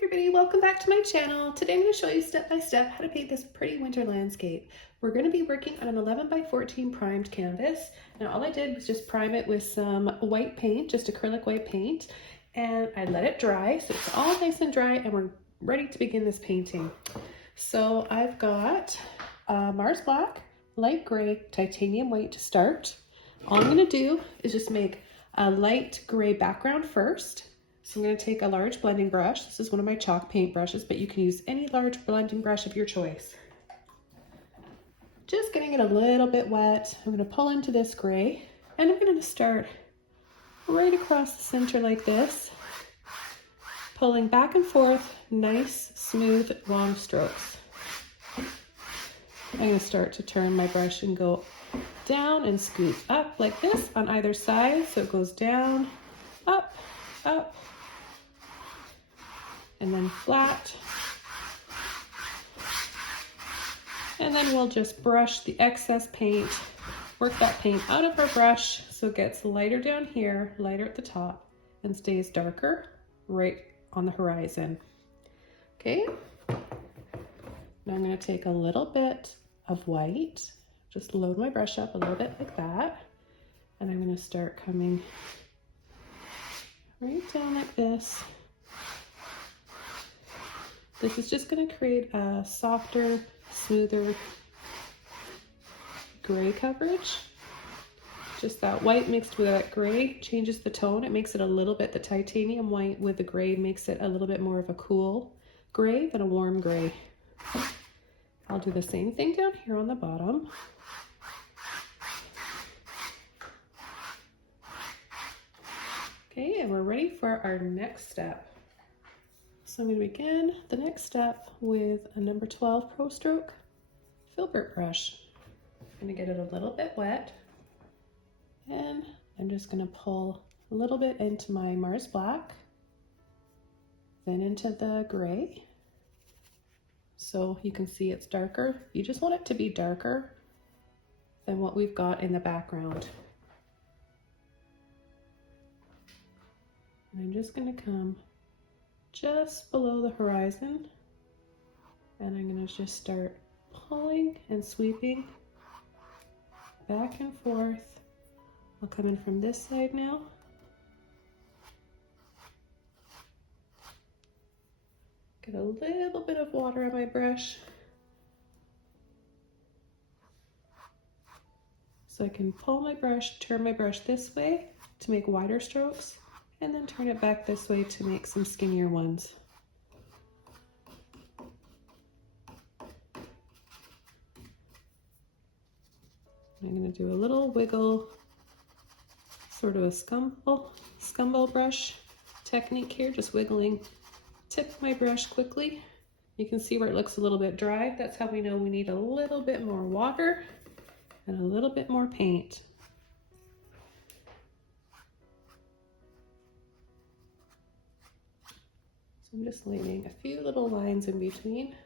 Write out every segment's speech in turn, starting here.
Everybody, welcome back to my channel. Today I'm going to show you step by step how to paint this pretty winter landscape. We're going to be working on an 11 by 14 primed canvas. Now all I did was just prime it with some white paint, just acrylic white paint, and I let it dry so it's all nice and dry and we're ready to begin this painting. So I've got Mars Black, light gray, titanium white to start. All I'm going to do is just make a light gray background first. So I'm going to take a large blending brush. This is one of my chalk paint brushes, but you can use any large blending brush of your choice. Just getting it a little bit wet. I'm going to pull into this gray and I'm going to start right across the center like this, pulling back and forth, nice, smooth, long strokes. I'm going to start to turn my brush and go down and scoop up like this on either side. So it goes down, up, up, and then flat. And then we'll just brush the excess paint, work that paint out of our brush so it gets lighter down here, lighter at the top, and stays darker right on the horizon. Okay, now I'm going to take a little bit of white, just load my brush up a little bit like that, and I'm going to start coming right down like this. This is just going to create a softer, smoother gray coverage. Just that white mixed with that gray changes the tone. It makes it a little bit, the titanium white with the gray makes it a little bit more of a cool gray than a warm gray. I'll do the same thing down here on the bottom. Okay, and we're ready for our next step. So I'm going to begin the next step with a number 12 Pro Stroke Filbert brush. I'm going to get it a little bit wet, and I'm just going to pull a little bit into my Mars Black, then into the gray. So you can see it's darker. You just want it to be darker than what we've got in the background. And I'm just going to come just below the horizon, and I'm going to just start pulling and sweeping back and forth. I'll come in from this side now. Get a little bit of water on my brush so I can pull my brush, turn my brush this way to make wider strokes, and then turn it back this way to make some skinnier ones. I'm going to do a little wiggle, sort of a scumble brush technique here, just wiggling tip of my brush quickly. You can see where it looks a little bit dry. That's how we know we need a little bit more water and a little bit more paint. So I'm just leaving a few little lines in between.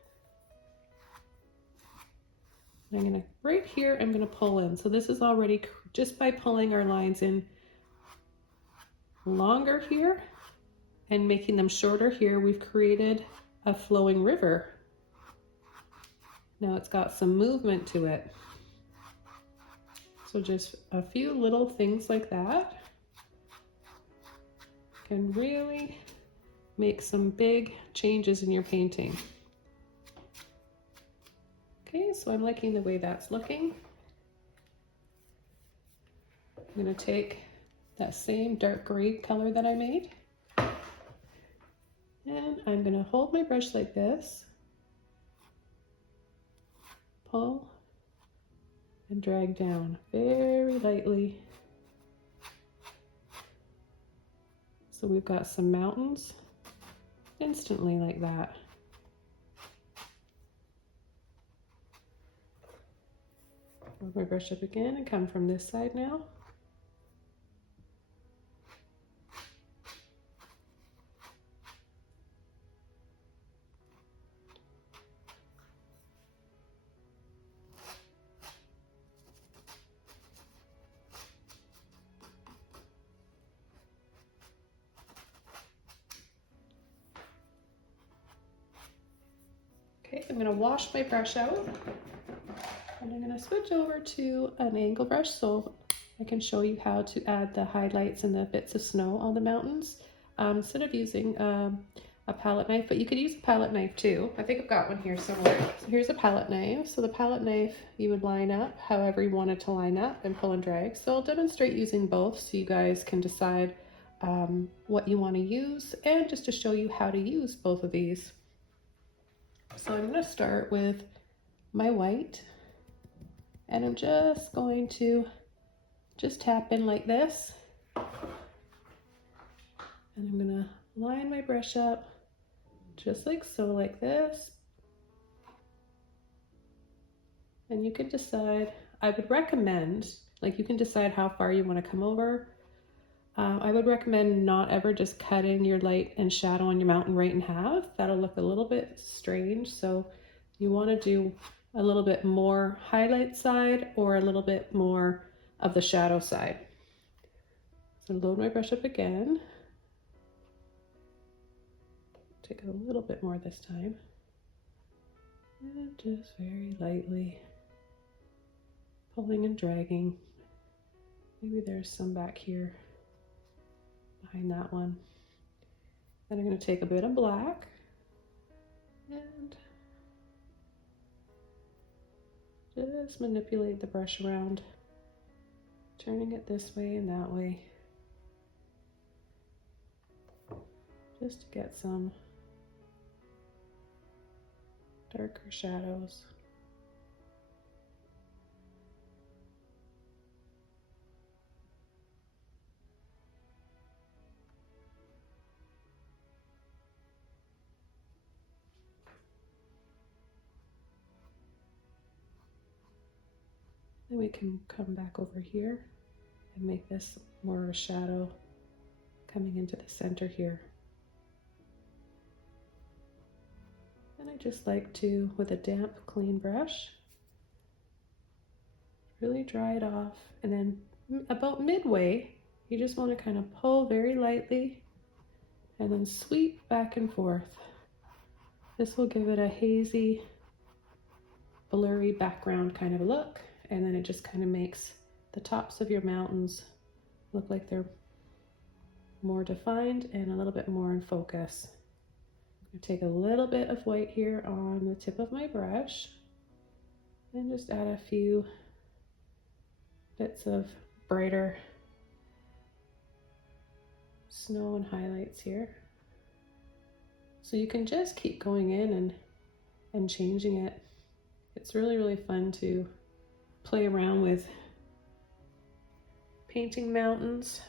And I'm gonna, right here, I'm gonna pull in. So this is already, just by pulling our lines in longer here and making them shorter here, we've created a flowing river. Now it's got some movement to it. So just a few little things like that can really make some big changes in your painting. Okay, so I'm liking the way that's looking. I'm going to take that same dark gray color that I made, and I'm going to hold my brush like this, pull and drag down very lightly. So we've got some mountains instantly like that. Hold my brush up again and come from this side now. Okay, I'm gonna wash my brush out and I'm gonna switch over to an angle brush so I can show you how to add the highlights and the bits of snow on the mountains instead of using a palette knife, but you could use a palette knife too. I think I've got one here somewhere. So here's a palette knife. So the palette knife you would line up however you want it to line up and pull and drag. So I'll demonstrate using both so you guys can decide what you want to use and just to show you how to use both of these. So I'm going to start with my white and I'm just going to tap in like this. And I'm going to line my brush up just like so, like this. And you can decide, I would recommend, like you can decide how far you want to come over. I would recommend not ever just cutting your light and shadow on your mountain right in half. That'll look a little bit strange. So you want to do a little bit more highlight side or a little bit more of the shadow side. So load my brush up again. Take it a little bit more this time. And just very lightly pulling and dragging. Maybe there's some back here behind that one. Then I'm going to take a bit of black and just manipulate the brush around, turning it this way and that way, just to get some darker shadows. Then we can come back over here and make this more of a shadow coming into the center here. And I just like to, with a damp, clean brush, really dry it off. And then about midway, you just want to kind of pull very lightly and then sweep back and forth. This will give it a hazy, blurry background kind of look. And then it just kind of makes the tops of your mountains look like they're more defined and a little bit more in focus. I'm going to take a little bit of white here on the tip of my brush and just add a few bits of brighter snow and highlights here. So you can just keep going in and changing it. It's really, really fun to play around with painting mountains.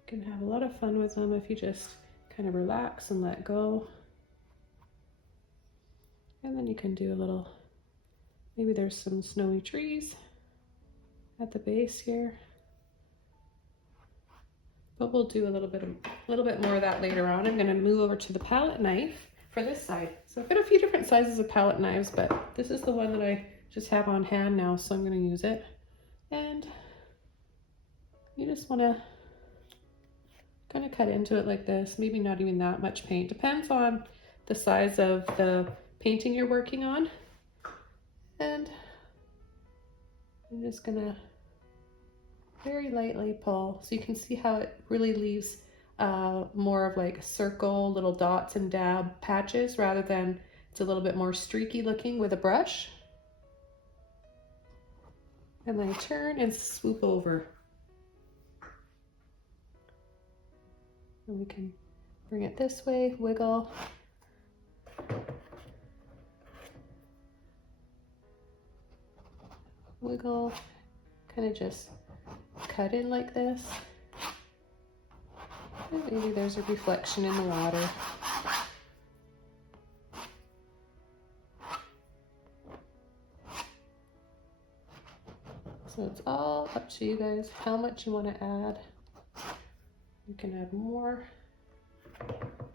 You can have a lot of fun with them if you just kind of relax and let go. And then you can do a little, maybe there's some snowy trees at the base here. But we'll do a little bit more of that later on. I'm going to move over to the palette knife for this side. So I've got a few different sizes of palette knives, but this is the one that I just have on hand now, so I'm going to use it. And you just want to kind of cut into it like this, maybe not even that much paint. Depends on the size of the painting you're working on. And I'm just going to very lightly pull so you can see how it really leaves more of like circle, little dots and dab patches rather than it's a little bit more streaky looking with a brush. And then turn and swoop over. And we can bring it this way, wiggle. Wiggle, kind of just cut in like this. And maybe there's a reflection in the water. So it's all up to you guys how much you want to add. You can add more.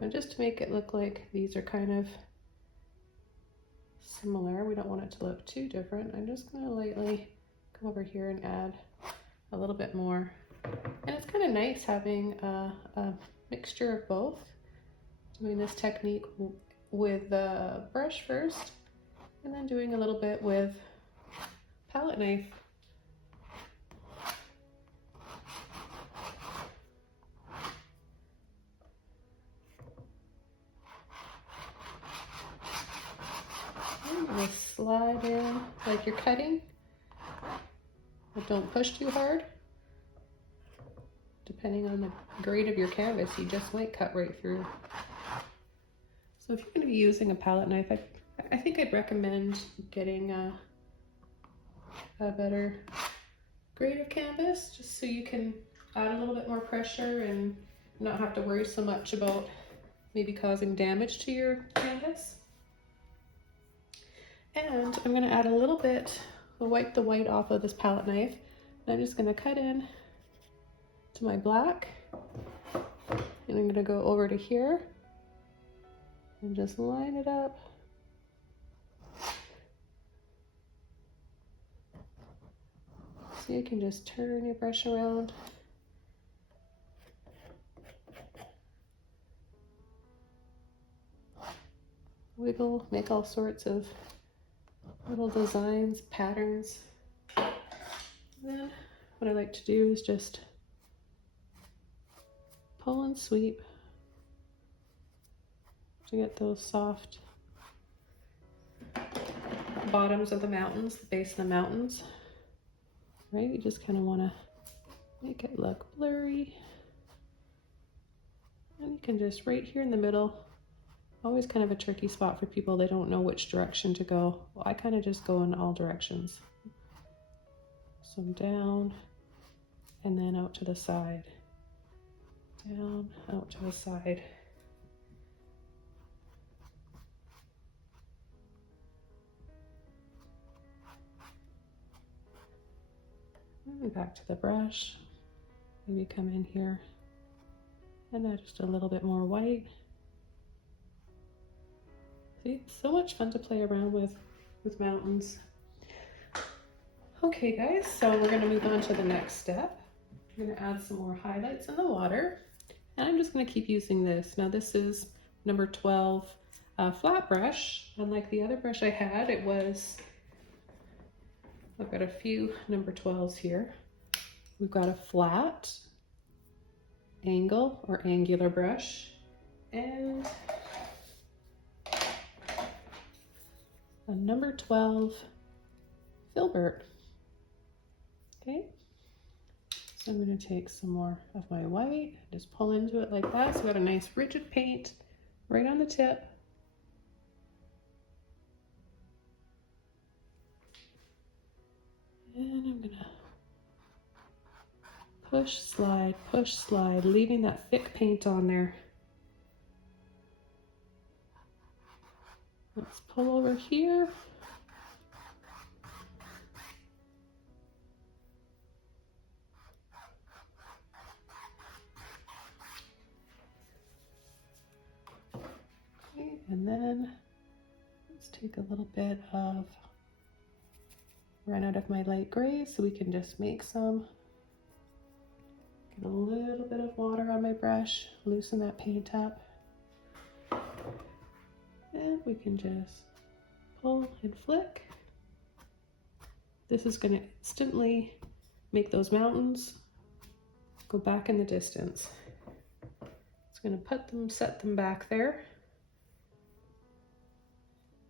And just to make it look like these are kind of similar, we don't want it to look too different. I'm just going to lightly come over here and add a little bit more. And it's kind of nice having a mixture of both. Doing this technique with the brush first, and then doing a little bit with palette knife. I'm going to slide in like you're cutting, but don't push too hard. Depending on the grade of your canvas, you just might cut right through. So if you're going to be using a palette knife, I think I'd recommend getting a better grade of canvas, just so you can add a little bit more pressure and not have to worry so much about maybe causing damage to your canvas. And I'm going to add a little bit, I'll wipe the white off of this palette knife, and I'm just going to cut in to my black, and I'm going to go over to here and just line it up. So you can just turn your brush around. Wiggle, make all sorts of little designs, patterns. And then what I like to do is just pull and sweep to get those soft bottoms of the mountains, the base of the mountains. Right? You just kind of want to make it look blurry. And you can just right here in the middle, always kind of a tricky spot for people, they don't know which direction to go. Well, I kind of just go in all directions. So down and then out to the side. Down, out to the side. And back to the brush. Maybe come in here and add just a little bit more white. See, so much fun to play around with mountains. Okay guys, so we're going to move on to the next step. I'm going to add some more highlights in the water, and I'm just going to keep using this. Now this is number 12 flat brush. Unlike the other brush I had, I've got a few number 12s here. We've got a flat, angle or angular brush, and a number 12 Filbert. Okay, so I'm going to take some more of my white, just pull into it like that. So we got a nice rigid paint right on the tip. And I'm going to push, slide, leaving that thick paint on there. Let's pull over here. Okay, and then let's take a little bit of, run out of my light gray, so we can just make some. Get a little bit of water on my brush, loosen that paint up. And we can just pull and flick. This is going to instantly make those mountains go back in the distance. It's going to set them back there.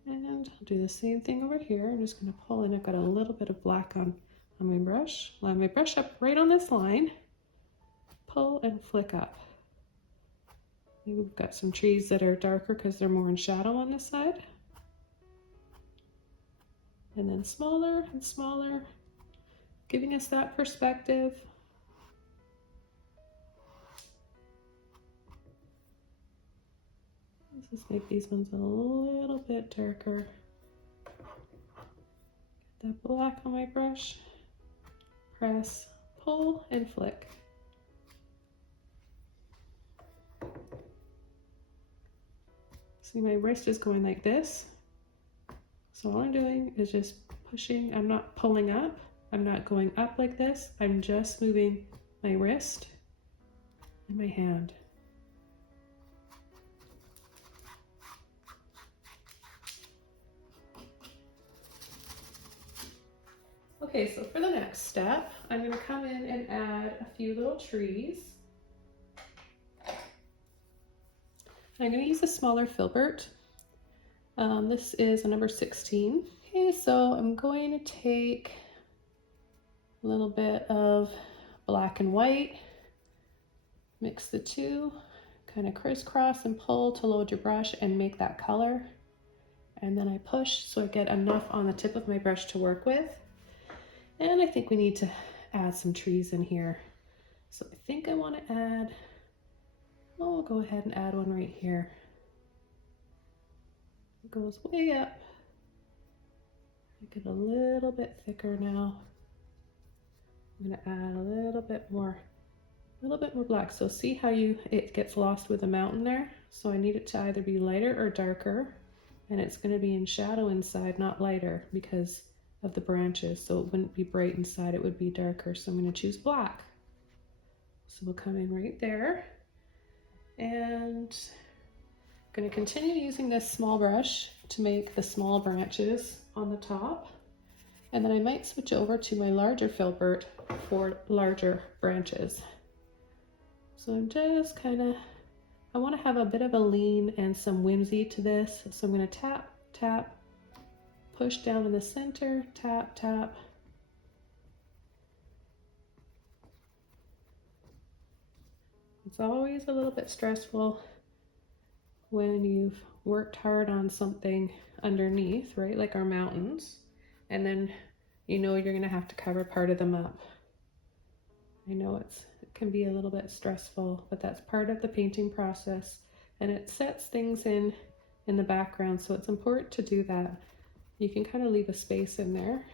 And I'll do the same thing over here. I'm just going to pull in. I've got a little bit of black on my brush. Line my brush up right on this line. Pull and flick up. Maybe we've got some trees that are darker because they're more in shadow on this side. And then smaller and smaller, giving us that perspective. Let's just make these ones a little bit darker. Get that black on my brush. Press, pull, and flick. See, my wrist is going like this. So all I'm doing is just pushing. I'm not pulling up. I'm not going up like this. I'm just moving my wrist and my hand. Okay, so for the next step, I'm going to come in and add a few little trees. I'm going to use a smaller filbert. This is a number 16. Okay, so I'm going to take a little bit of black and white, mix the two, kind of crisscross and pull to load your brush and make that color. And then I push so I get enough on the tip of my brush to work with. And I think we need to add some trees in here. So I think I want to add, well, we'll go ahead and add one right here. It goes way up. Make it a little bit thicker now. I'm going to add a little bit more black. So see how it gets lost with the mountain there? So I need it to either be lighter or darker. And it's going to be in shadow inside, not lighter, because of the branches. So it wouldn't be bright inside, it would be darker. So I'm going to choose black. So we'll come in right there. And I'm going to continue using this small brush to make the small branches on the top. And then I might switch over to my larger filbert for larger branches. So I'm just kind of, I want to have a bit of a lean and some whimsy to this. So I'm going to tap, tap, push down in the center, tap, tap. It's always a little bit stressful when you've worked hard on something underneath, right? Like our mountains. And then you know you're going to have to cover part of them up. I know it can be a little bit stressful, but that's part of the painting process. And it sets things in the background, so it's important to do that. You can kind of leave a space in there.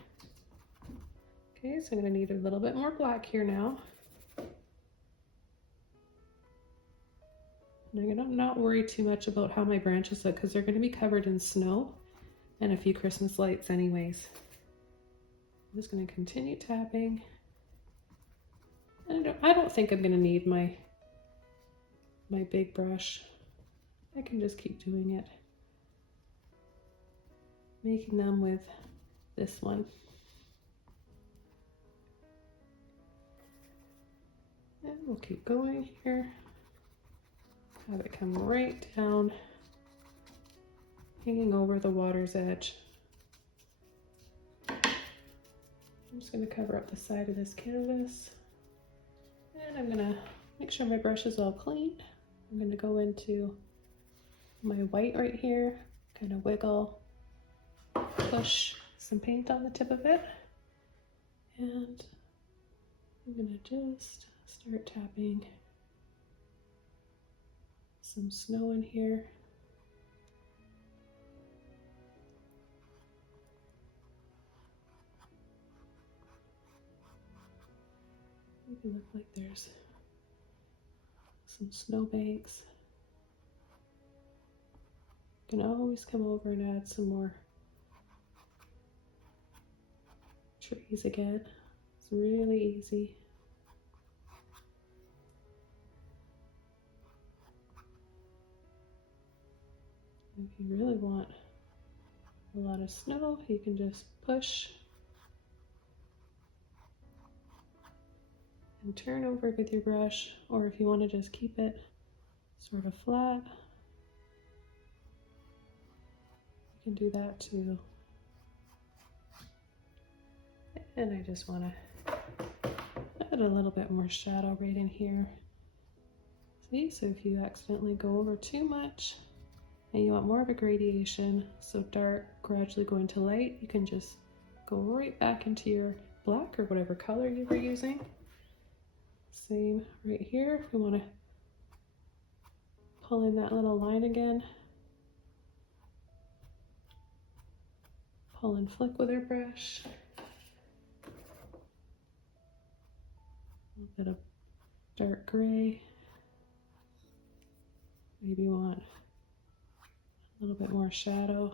Okay, so I'm going to need a little bit more black here now. And I'm going to not worry too much about how my branches look because they're going to be covered in snow and a few Christmas lights anyways. I'm just going to continue tapping. And I don't think I'm going to need my big brush. I can just keep doing it. Making them with this one. And we'll keep going here. Have it come right down, hanging over the water's edge. I'm just going to cover up the side of this canvas. And I'm going to make sure my brush is all clean. I'm going to go into my white right here, kind of wiggle, push some paint on the tip of it. And I'm going to just start tapping some snow in here. Make it look like there's some snowbanks. You can always come over and add some more trees again. It's really easy. If you really want a lot of snow, you can just push and turn over with your brush, or if you want to just keep it sort of flat, you can do that too. And I just want to add a little bit more shadow right in here. See, so if you accidentally go over too much and you want more of a gradation, so dark gradually going to light, you can just go right back into your black or whatever color you were using. Same right here, if we want to pull in that little line again. Pull and flick with our brush. A little bit of dark gray. Maybe you want a little bit more shadow.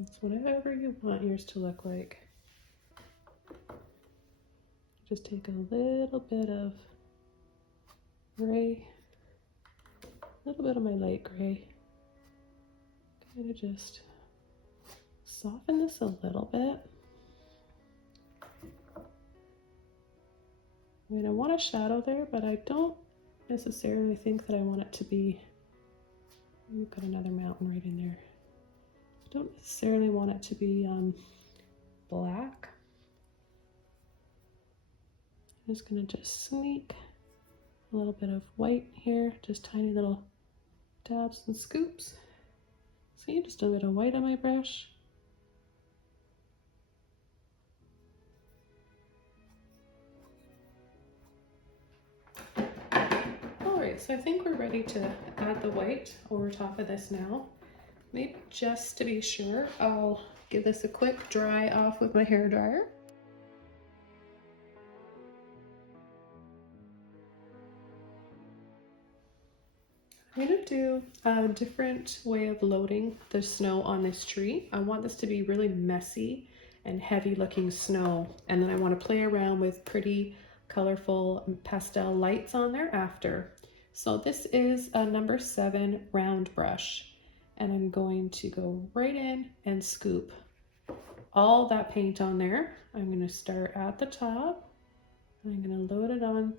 It's whatever you want yours to look like. Just take a little bit of gray, a little bit of my light gray. Kind of just soften this a little bit. I mean, I want a shadow there, but I don't necessarily think that I want it to be, we've got another mountain right in there. I don't necessarily want it to be black. I'm just gonna just sneak a little bit of white here, just tiny little dabs and scoops. See, just a bit of white on my brush. Alright, so I think we're ready to add the white over top of this now. Maybe just to be sure, I'll give this a quick dry off with my hair dryer. I'm going to do a different way of loading the snow on this tree. I want this to be really messy and heavy looking snow, and then I want to play around with pretty colorful pastel lights on there after. So this is a number 7 round brush, and I'm going to go right in and scoop all that paint on there. I'm going to start at the top. I'm going to load it on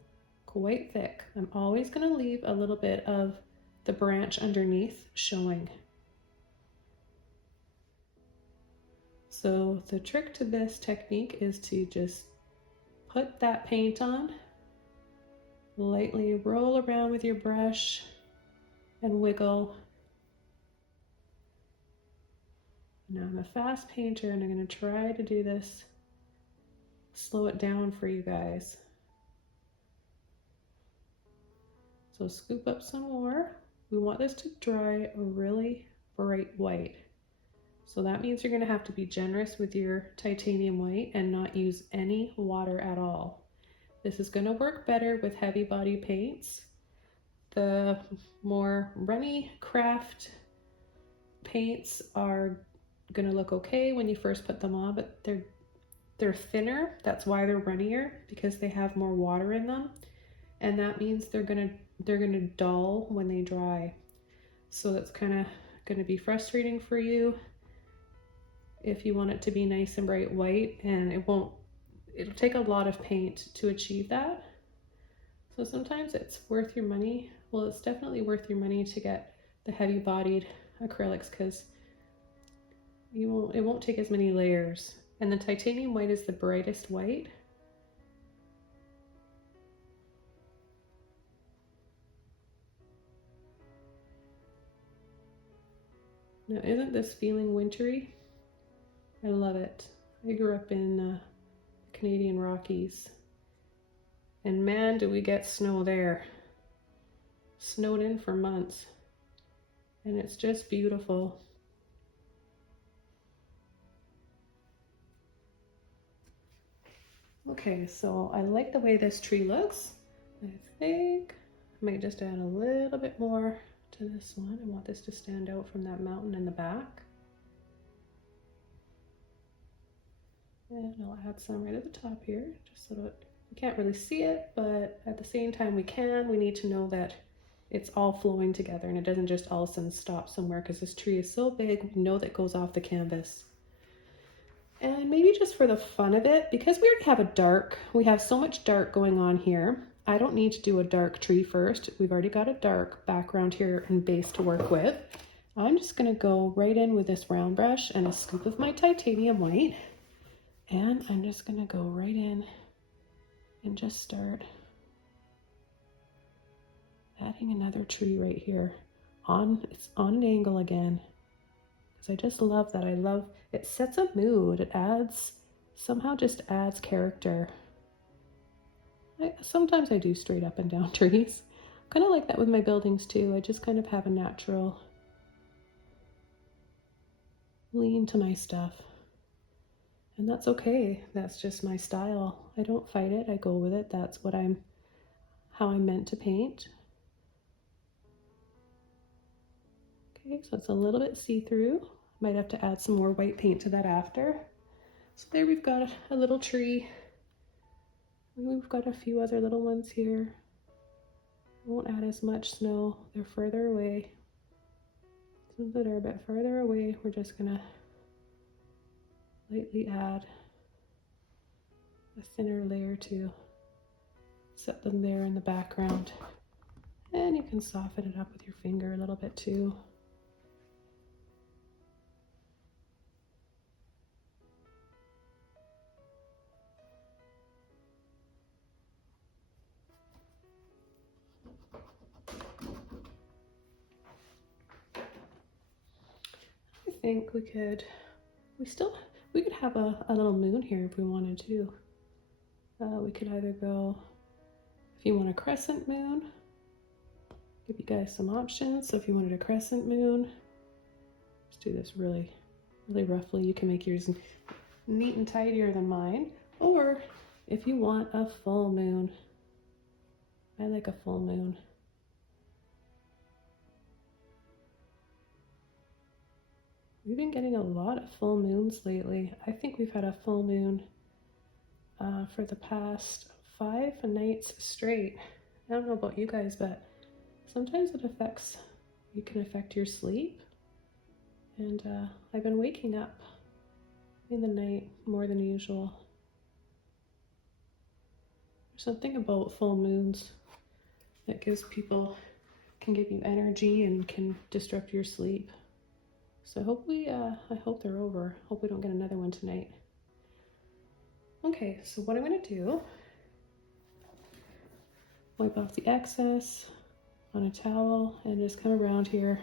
quite thick. I'm always going to leave a little bit of the branch underneath showing. So the trick to this technique is to just put that paint on, lightly roll around with your brush and wiggle. Now I'm a fast painter and I'm going to try to do this, slow it down for you guys. So scoop up some more. We want this to dry a really bright white. So that means you're going to have to be generous with your titanium white and not use any water at all. This is going to work better with heavy body paints. The more runny craft paints are going to look okay when you first put them on, but they're thinner. That's why they're runnier, because they have more water in them, and that means they're gonna dull when they dry. So that's kind of going to be frustrating for you if you want it to be nice and bright white, and it'll take a lot of paint to achieve that. So sometimes it's worth your money. Well, it's definitely worth your money to get the heavy bodied acrylics, because it won't take as many layers. And the titanium white is the brightest white. Now, isn't this feeling wintry? I love it. I grew up in Canadian Rockies, and man, do we get snow there. Snowed in for months, and it's just beautiful. Okay, so I like the way this tree looks. I think I might just add a little bit more to this one. I want this to stand out from that mountain in the back. And I'll add some right at the top here, just so that we can't really see it, but at the same time we can. We need to know that it's all flowing together and it doesn't just all of a sudden stop somewhere, because this tree is so big, we know that it goes off the canvas. And maybe just for the fun of it, because we already have we have so much dark going on here, I don't need to do a dark tree first. We've already got a dark background here and base to work with. I'm just gonna go right in with this round brush and a scoop of my titanium white. And I'm just gonna go right in and just start adding another tree right here. It's on an angle again, because I just love that. It sets a mood. It somehow just adds character. Sometimes I do straight up and down trees. Kind of like that with my buildings too. I just kind of have a natural lean to my stuff. And that's okay. That's just my style. I don't fight it. I go with it. That's how I'm meant to paint. Okay, so it's a little bit see-through. Might have to add some more white paint to that after. So there we've got a little tree. We've got a few other little ones here. Won't add as much snow. They're further away. Some that are a bit further away, we're just gonna lightly add a thinner layer to set them there in the background. And you can soften it up with your finger a little bit too. I think we could have a little moon here if we wanted to. We could either go, if you want a crescent moon, give you guys some options. So if you wanted a crescent moon, just do this really, really roughly. You can make yours neat and tidier than mine. Or if you want a full moon, I like a full moon. We've been getting a lot of full moons lately. I think we've had a full moon for the past 5 nights straight. I don't know about you guys, but sometimes you can affect your sleep. And I've been waking up in the night more than usual. There's something about full moons that can give you energy and can disrupt your sleep. So I hope they're over. Hope we don't get another one tonight. Okay, so what I'm gonna do, wipe off the excess on a towel and just come around here,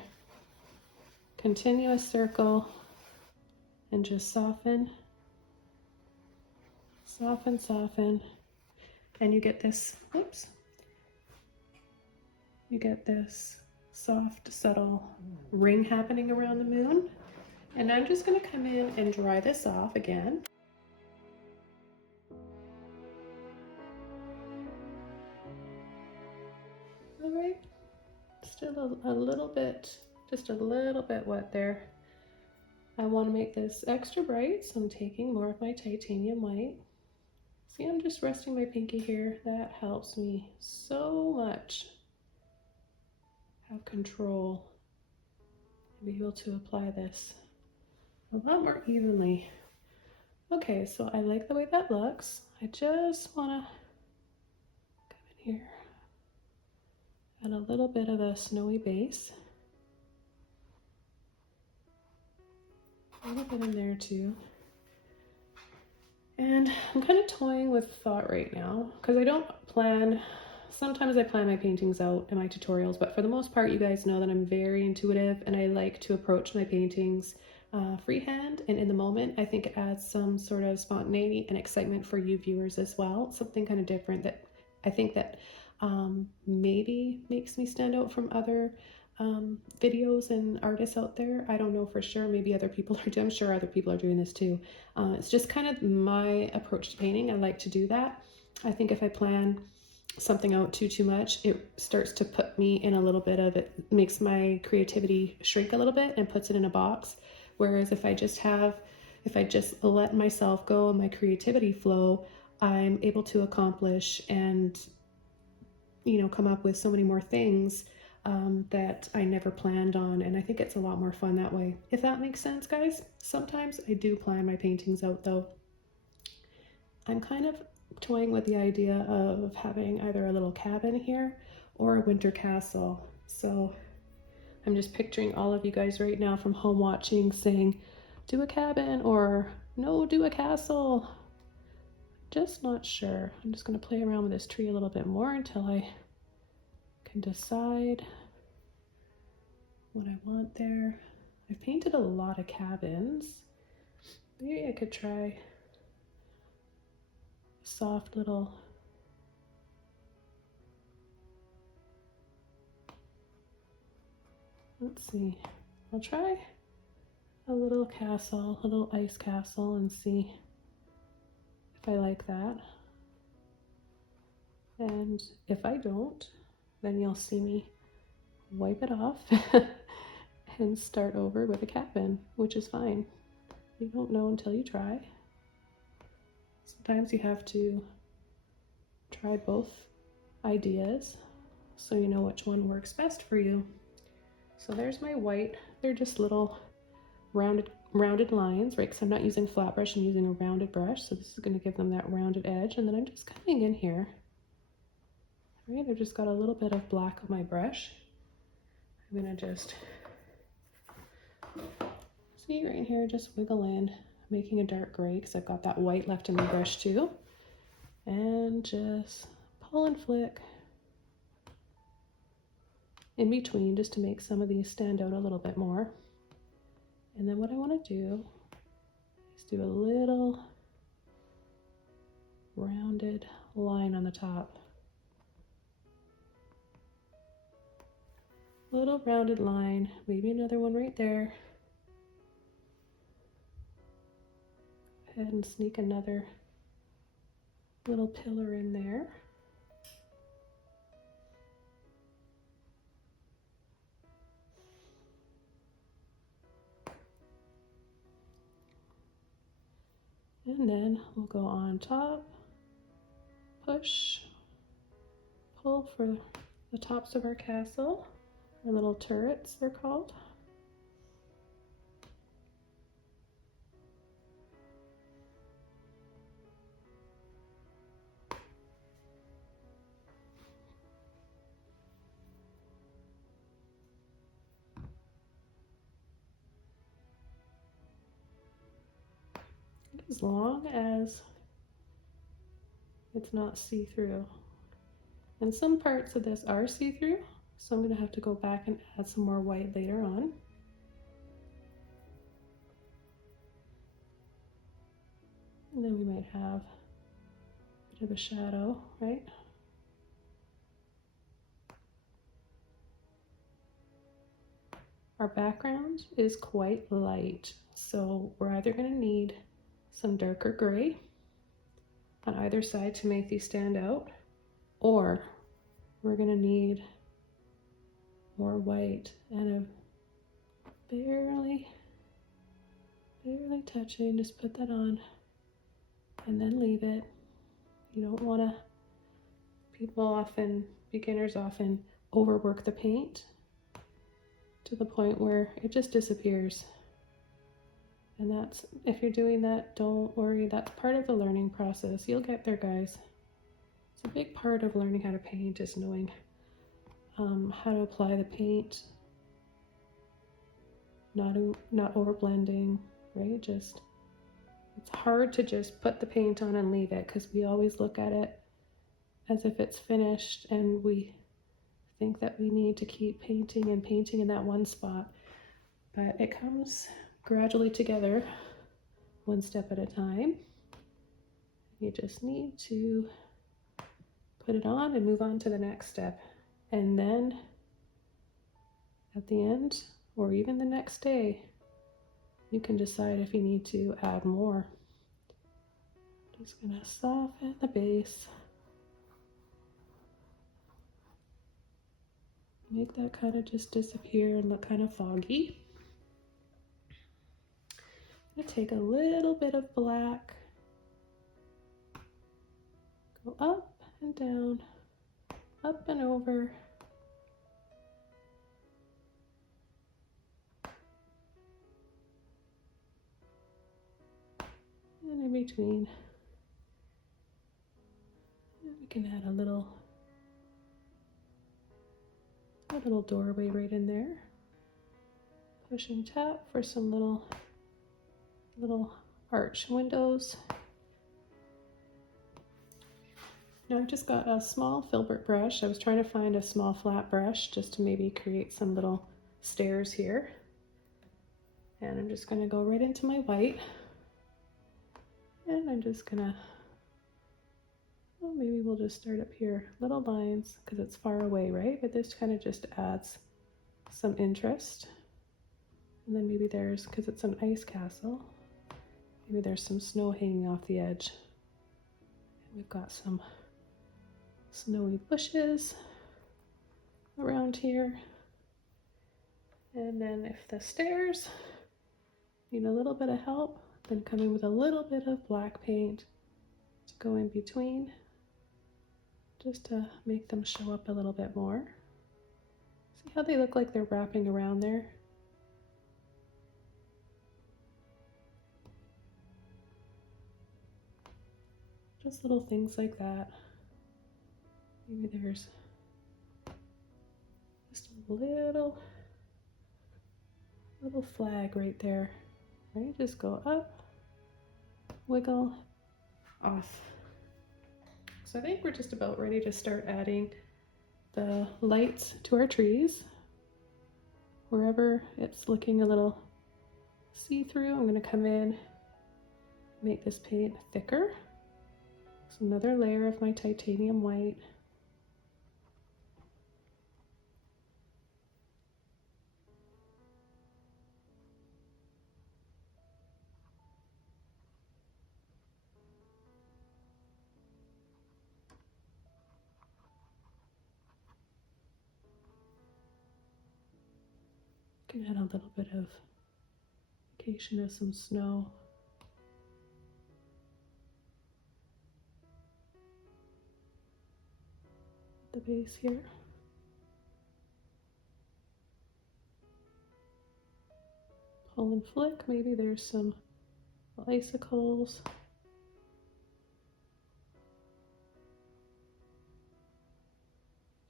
continue a circle and just soften, soften, soften. And you get this, you get this soft, subtle ring happening around the moon. And I'm just gonna come in and dry this off again. All right, still a little bit, just a little bit wet there. I wanna make this extra bright, so I'm taking more of my titanium white. See, I'm just resting my pinky here. That helps me so much have control and be able to apply this a lot more evenly. Okay, so I like the way that looks. I just want to come in here, add a little bit of a snowy base. A little bit in there too. And I'm kind of toying with thought right now because I don't plan. Sometimes I plan my paintings out in my tutorials, but for the most part, you guys know that I'm very intuitive and I like to approach my paintings freehand and in the moment. I think it adds some sort of spontaneity and excitement for you viewers as well. Something kind of different that I think that maybe makes me stand out from other videos and artists out there. I don't know for sure. Maybe other people are doing. I'm sure other people are doing this too. It's just kind of my approach to painting. I like to do that. I think if I plan something out too much, it starts to put me in a little bit of it, makes my creativity shrink a little bit and puts it in a box. Whereas if I just let myself go and my creativity flow, I'm able to accomplish and come up with so many more things that I never planned on. And I think it's a lot more fun that way, if that makes sense, guys. Sometimes I do plan my paintings out though. I'm kind of toying with the idea of having either a little cabin here or a winter castle. So I'm just picturing all of you guys right now from home watching saying, do a cabin or no, do a castle. Just not sure. I'm just going to play around with this tree a little bit more until I can decide what I want there. I've painted a lot of cabins. Maybe I could try a soft little let's see. I'll try a little castle, a little ice castle, and see if I like that. And if I don't, then you'll see me wipe it off and start over with a cap in, which is fine. You don't know until you try. Sometimes you have to try both ideas so you know which one works best for you. So there's my white. They're just little rounded lines, right? Because I'm not using flat brush, I'm using a rounded brush. So this is going to give them that rounded edge. And then I'm just coming in here, right? I've just got a little bit of black on my brush. I'm going to just, see right here, just wiggle in, making a dark gray because I've got that white left in my brush too. And just pull and flick in between just to make some of these stand out a little bit more. And then what I want to do is do a little rounded line on the top. Little rounded line, maybe another one right there. Go ahead and sneak another little pillar in there. And then we'll go on top, push, pull for the tops of our castle, our little turrets they're called. As long as it's not see-through. And some parts of this are see-through, so I'm going to have to go back and add some more white later on. And then we might have a bit of a shadow, right? Our background is quite light, so we're either going to need some darker gray on either side to make these stand out, or we're going to need more white and a barely touching, just put that on and then leave it. You don't want to, beginners often overwork the paint to the point where it just disappears. And that's, if you're doing that, don't worry, that's part of the learning process. You'll get there, guys. It's a big part of learning how to paint is knowing how to apply the paint, not over blending, right? Just, it's hard to just put the paint on and leave it because we always look at it as if it's finished and we think that we need to keep painting and painting in that one spot, but it comes gradually together, one step at a time. You just need to put it on and move on to the next step. And then at the end, or even the next day, you can decide if you need to add more. Just gonna soften the base. Make that kind of just disappear and look kind of foggy. I'm gonna take a little bit of black, go up and down, up and over. And in between. And we can add a little doorway right in there. Push and tap for some little arch windows. Now I've just got a small Filbert brush. I was trying to find a small flat brush just to maybe create some little stairs here. And I'm just going to go right into my white. And I'm just going to, well, maybe we'll just start up here. Little lines because it's far away, right? But this kind of just adds some interest. And then maybe there's, because it's an ice castle, maybe there's some snow hanging off the edge. And we've got some snowy bushes around here. And then if the stairs need a little bit of help, then come in with a little bit of black paint to go in between, just to make them show up a little bit more. See how they look like they're wrapping around there? Just little things like that. Maybe there's just a little flag right there. Right? Just go up, wiggle, off. So I think we're just about ready to start adding the lights to our trees. Wherever it's looking a little see-through, I'm going to come in, make this paint thicker. So another layer of my titanium white. Can add a little bit of indication of some snow. At the base here. Pull and flick, maybe there's some icicles.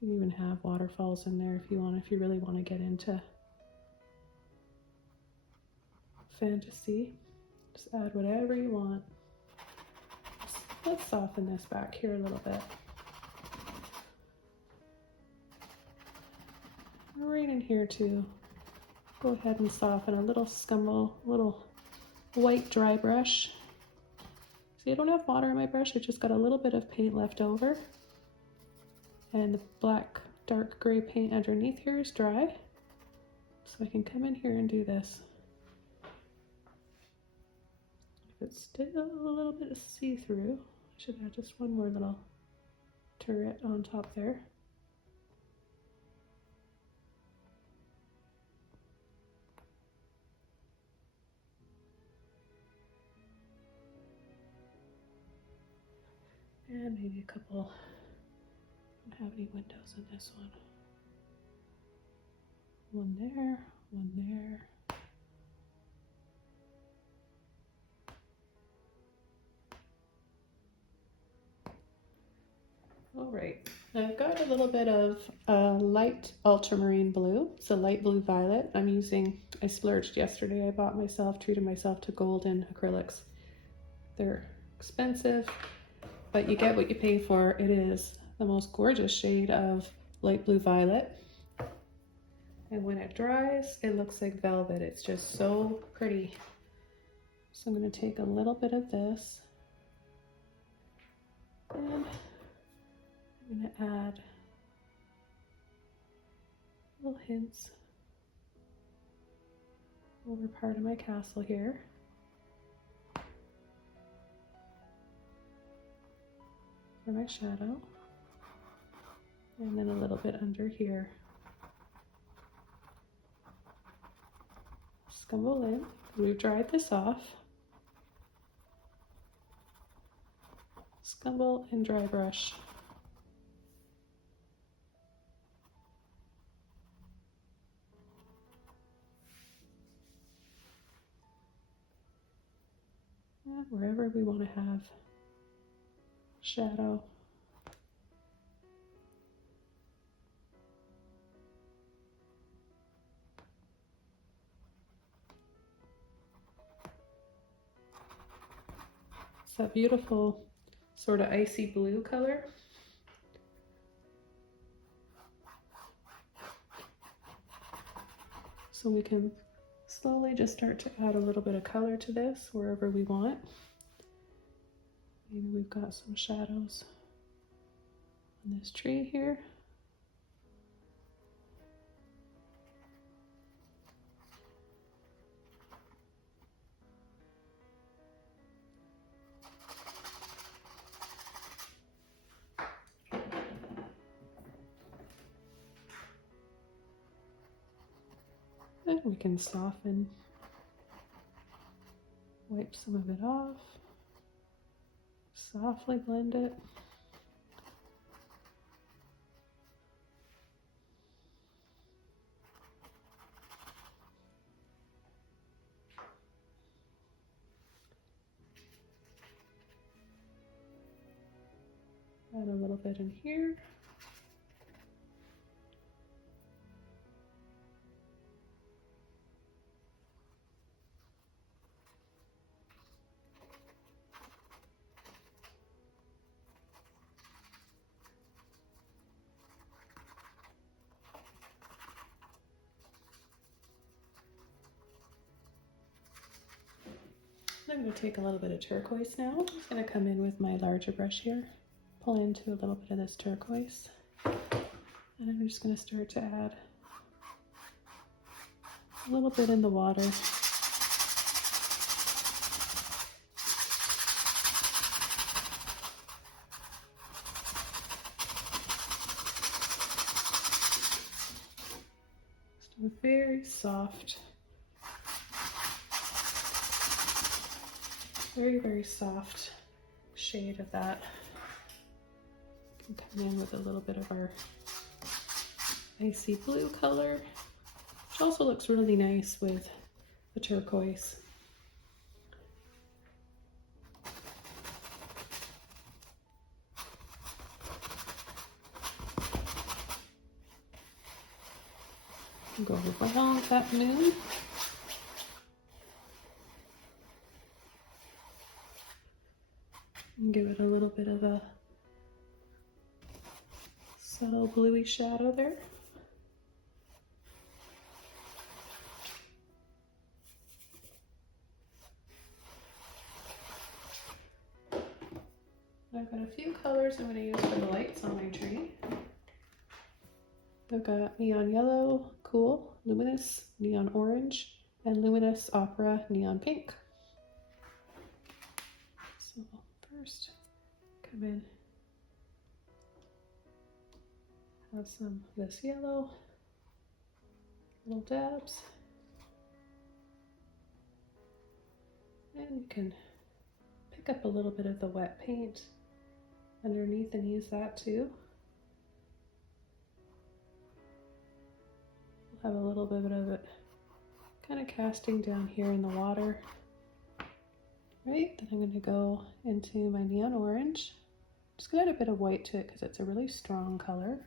You can even have waterfalls in there if you want, if you really want to get into fantasy. Just add whatever you want. Let's soften this back here a little bit. Right in here too. Go ahead and soften a little little white dry brush. See, I don't have water in my brush, I just got a little bit of paint left over. And the black dark gray paint underneath here is dry. So I can come in here and do this. If it's still a little bit see-through, I should add just one more little turret on top there. And maybe a couple, I don't have any windows in this one. One there, one there. All right, I've got a little bit of light ultramarine blue. It's a light blue violet. I splurged yesterday. I bought myself, treated myself to golden acrylics. They're expensive, but you get what you pay for. It is the most gorgeous shade of light blue violet. And when it dries, it looks like velvet. It's just so pretty. So I'm going to take a little bit of this and I'm going to add little hints over part of my castle here. For my shadow. And then a little bit under here. Scumble in. We've dried this off. Scumble and dry brush. And wherever we want to have shadow. It's that beautiful sort of icy blue color. So we can slowly just start to add a little bit of color to this wherever we want. Maybe we've got some shadows on this tree here. We can soften, wipe some of it off, softly blend it. Add a little bit in here. I'm going to take a little bit of turquoise now. I'm just going to come in with my larger brush here, pull into a little bit of this turquoise, and I'm just going to start to add a little bit in the water. Just a very soft, very soft shade of that. You can come in with a little bit of our icy blue color, which also looks really nice with the turquoise. Go around that moon. And give it a little bit of a subtle bluey shadow there. I've got a few colors I'm going to use for the lights on my tree. I've got neon yellow, cool, luminous, neon orange, and luminous opera neon pink. So first, come in, have some of this yellow, little dabs, and you can pick up a little bit of the wet paint underneath and use that too. We'll have a little bit of it kind of casting down here in the water. Right, then I'm going to go into my neon orange. Just gonna add a bit of white to it because it's a really strong color.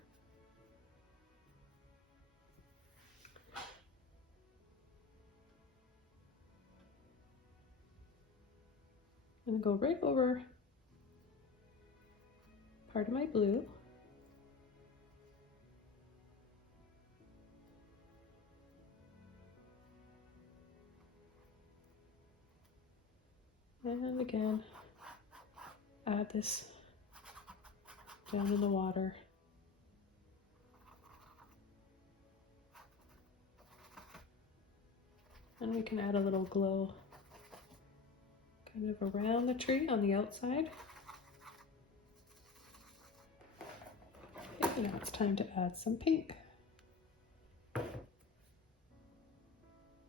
I'm gonna go right over part of my blue. And again, add this down in the water. And we can add a little glow kind of around the tree on the outside. Okay, now it's time to add some pink. I'm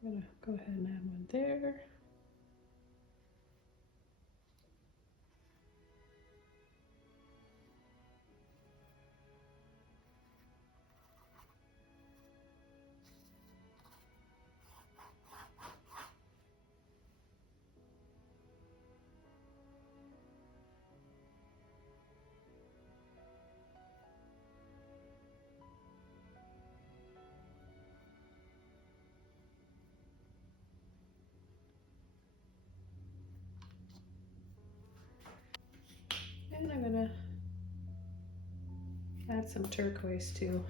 gonna go ahead and add one there. And I'm gonna add some turquoise too.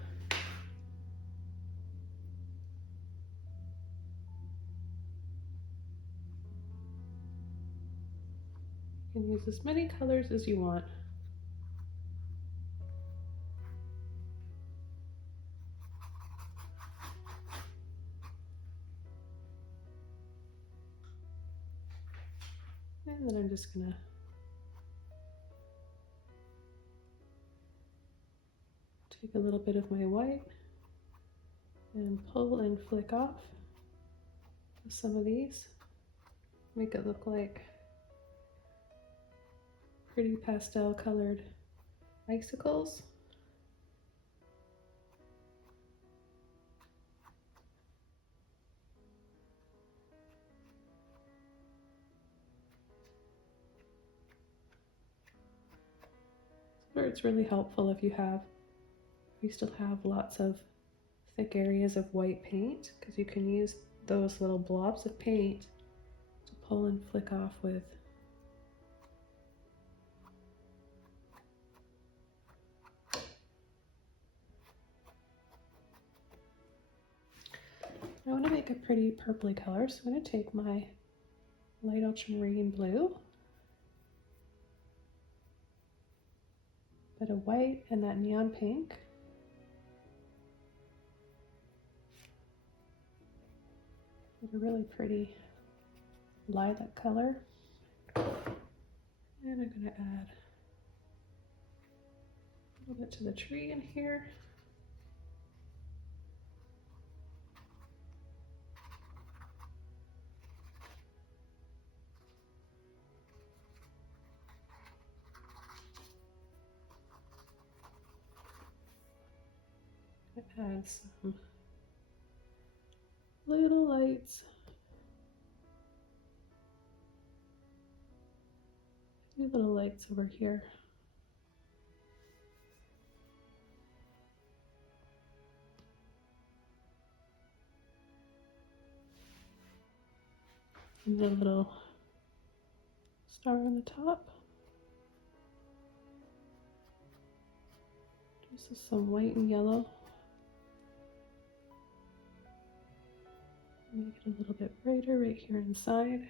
You can use as many colors as you want. And then I'm just gonna take a little bit of my white and pull and flick off with some of these. Make it look like pretty pastel colored icicles. Or it's really helpful if you still have lots of thick areas of white paint, because you can use those little blobs of paint to pull and flick off with. I want to make a pretty purpley color, so I'm going to take my light ultramarine blue, bit of white, and that neon pink. Get a really pretty lilac color. And I'm going to add a little bit to the tree in here. Add some little lights. A few little lights over here. And a little star on the top. This is some white and yellow. Make it a little bit brighter right here inside.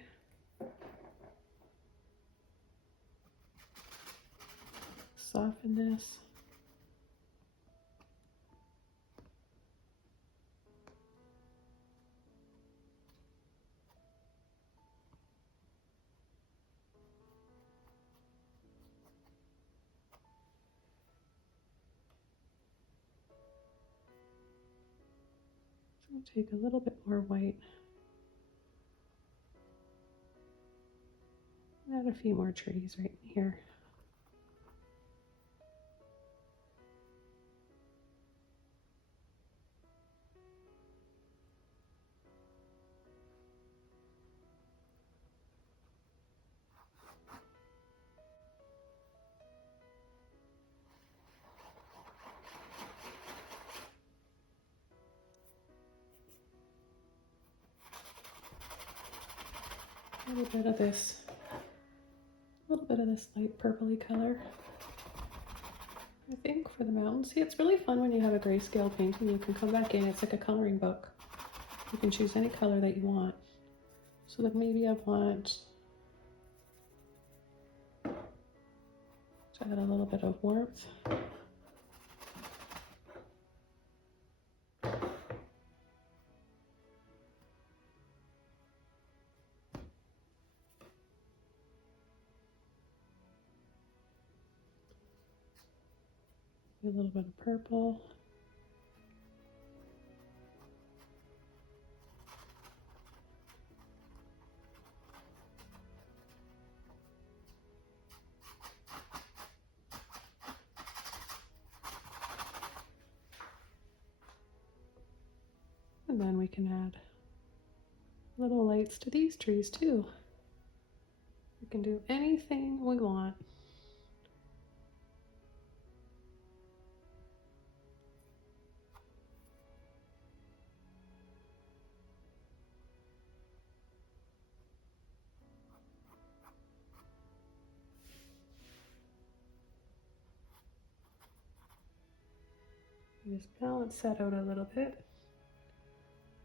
Soften this. So take a little bit more white. Add a few more trees right in here. A little bit of this light purpley color, I think, for the mountains. See, it's really fun when you have a grayscale painting. You can come back in, it's like a coloring book. You can choose any color that you want. So that maybe I want to add a little bit of warmth. A little bit of purple. And then we can add little lights to these trees too. We can do anything we want. Just balance that out a little bit.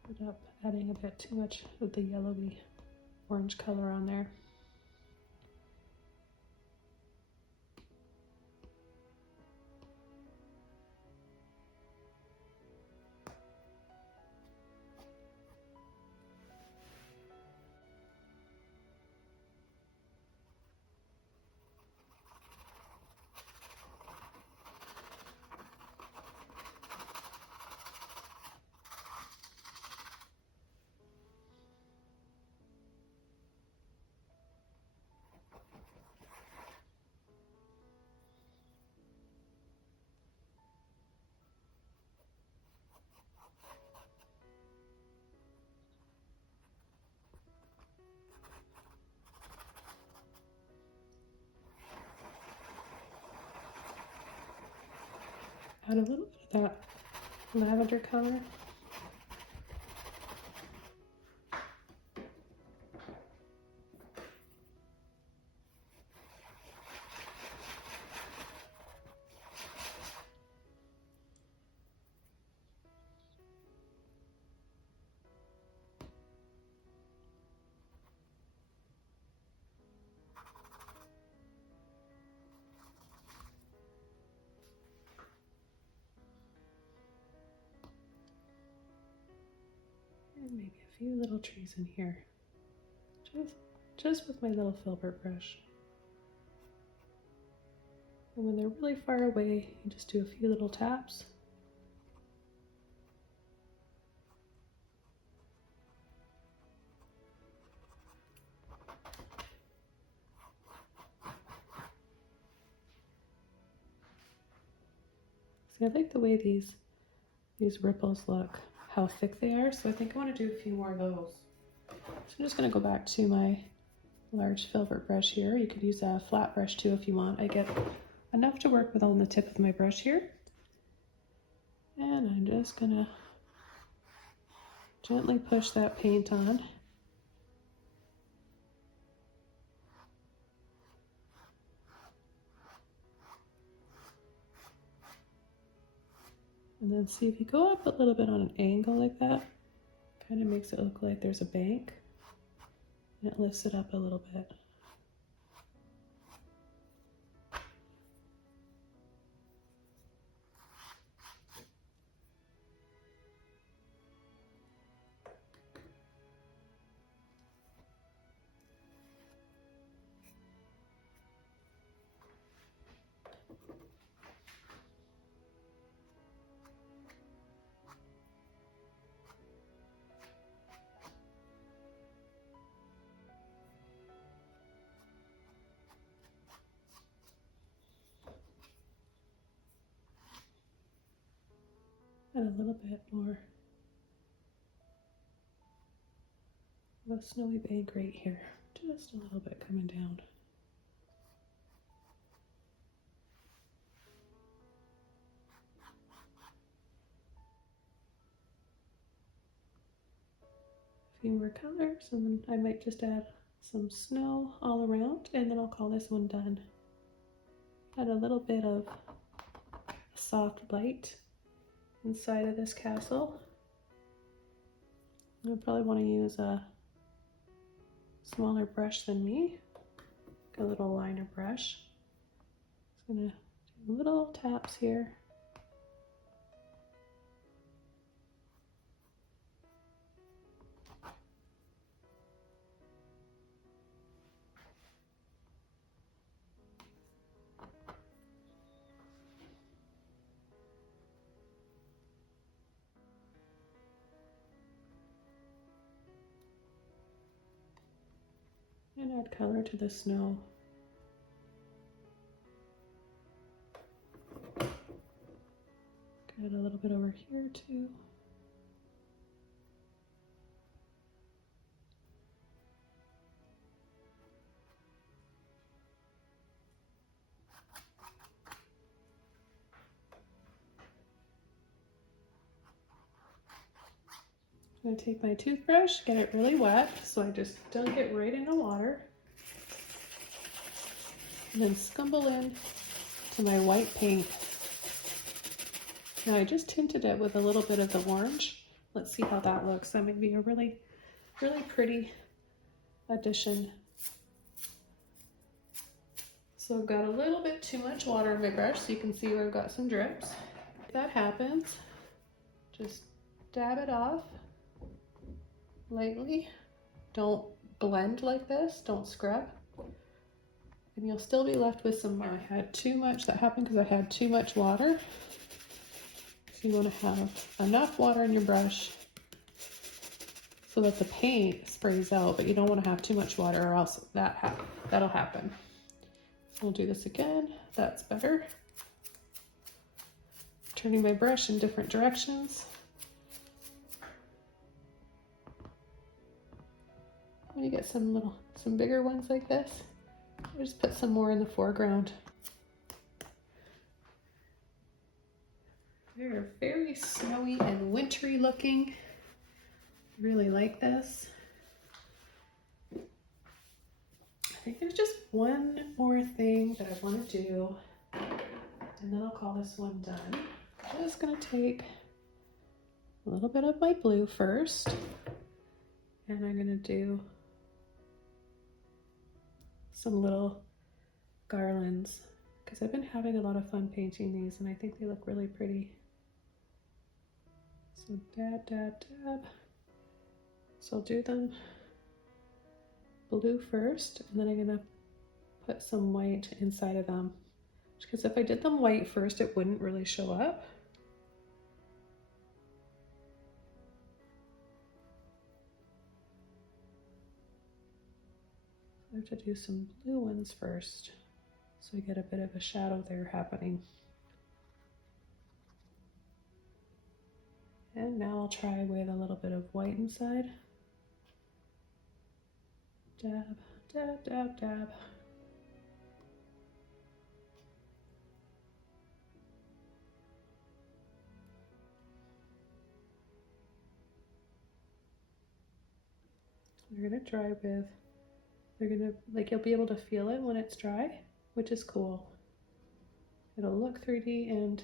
End up adding a bit too much of the yellowy orange color on there. add a little bit of that lavender color. And maybe a few little trees in here, just with my little Filbert brush. And when they're really far away, you just do a few little taps. See, I like the way these ripples look, how thick they are, so I think I want to do a few more of those. So I'm just going to go back to my large Filbert brush here. You could use a flat brush too if you want. I get enough to work with on the tip of my brush here. And I'm just going to gently push that paint on. And then see if you go up a little bit on an angle like that, kind of makes it look like there's a bank. And it lifts it up a little bit. And a little bit more of a snowy bank right here. Just a little bit coming down. A few more colors, and then I might just add some snow all around, and then I'll call this one done. Add a little bit of soft light inside of this castle. I probably want to use a smaller brush than me, a little liner brush. Just gonna do little taps here. And add color to the snow. Add a little bit over here too. I'm going to take my toothbrush, get it really wet, so I just dunk it right in the water. And then scumble in to my white paint. Now I just tinted it with a little bit of the orange. Let's see how that looks. That might be a really, really pretty addition. So I've got a little bit too much water in my brush, so you can see where I've got some drips. If that happens, just dab it off lightly. Don't blend like this, don't scrub. And you'll still be left with some, I had too much, that happened because I had too much water. So you want to have enough water in your brush so that the paint sprays out, but you don't want to have too much water or else that'll happen. I'll do this again, that's better. Turning my brush in different directions. When you get some bigger ones like this, I just put some more in the foreground. They're very snowy and wintry looking. Really like this. I think there's just one more thing that I want to do, and then I'll call this one done. I'm just going to take a little bit of my blue first, and I'm going to do some little garlands because I've been having a lot of fun painting these and I think they look really pretty. So dab, dab, dab. So I'll do them blue first, and then I'm going to put some white inside of them because if I did them white first it wouldn't really show up. I have to do some blue ones first so I get a bit of a shadow there happening. And now I'll try with a little bit of white inside. Dab, dab, dab, dab. They're gonna dry with, they're gonna, like, you'll be able to feel it when it's dry, which is cool. It'll look 3D and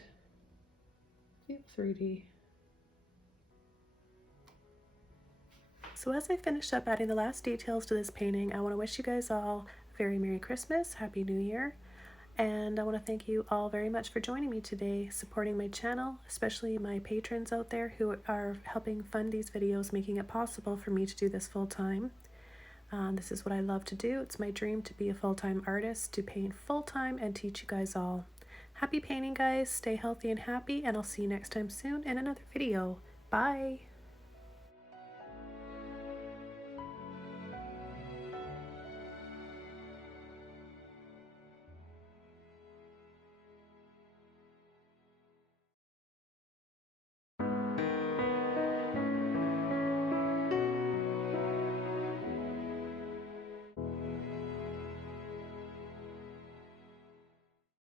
feel 3D. So as I finish up adding the last details to this painting, I want to wish you guys all a very Merry Christmas, Happy New Year, and I want to thank you all very much for joining me today, supporting my channel, especially my patrons out there who are helping fund these videos, making it possible for me to do this full time. This is what I love to do. It's my dream to be a full-time artist, to paint full-time and teach you guys all. Happy painting, guys. Stay healthy and happy, and I'll see you next time soon in another video. Bye!